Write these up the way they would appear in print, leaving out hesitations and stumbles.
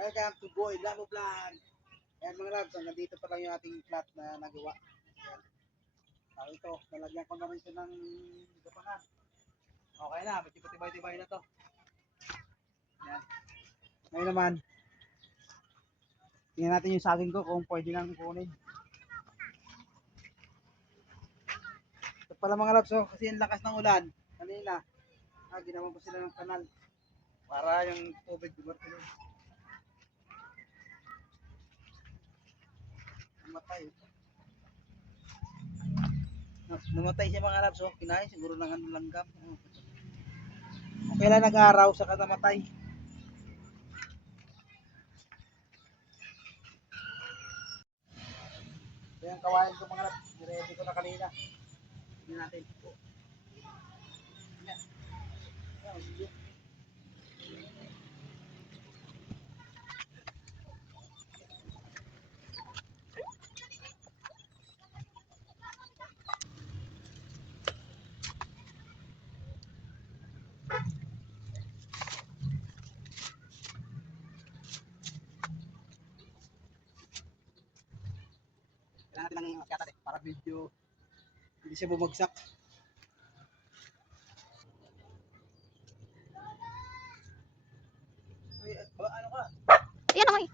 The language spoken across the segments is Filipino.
Welcome to Boy Lavo Vlog. Ayan mga loves, hanggang dito pa lang yung ating plot na nagawa. Ayan. Ito, nalagyan ko na rin ito ng gapangan. Okay na, medyo patibay-tibay na to. Ayan. Ngayon naman, tingnan natin yung saging ko kung pwede nang kunin. Ito pala mga loves, oh, kasi yung lakas ng ulan kanina. Ginawa ko sila ng kanal para yung tubig dumating. Namatay siya mga loves, oh. Kinain siguro ng ano langgam. Okay lang, nag-araw sa namatay. Yan kawain ko mga loves, niready ko na kanina. Tingnan natin. Kailangan natin ng kyatat para video hindi siya bumagsak. Ay, ano ka? Ayan naman eh.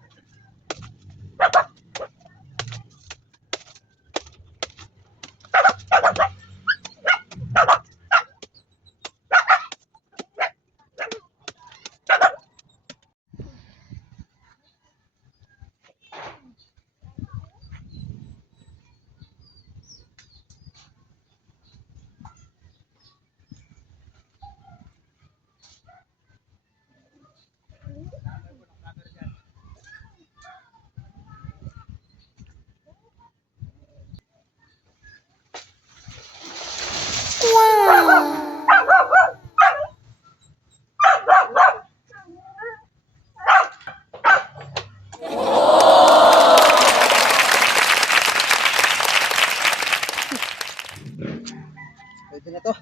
Pwede na to.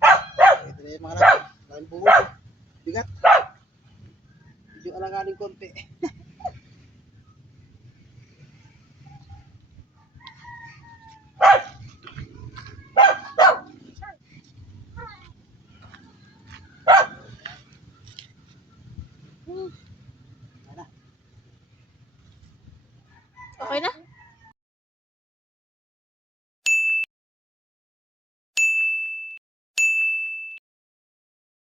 Pwede na yung mga natin. Dahil buhok. Bigat. Medyo alanganin konti.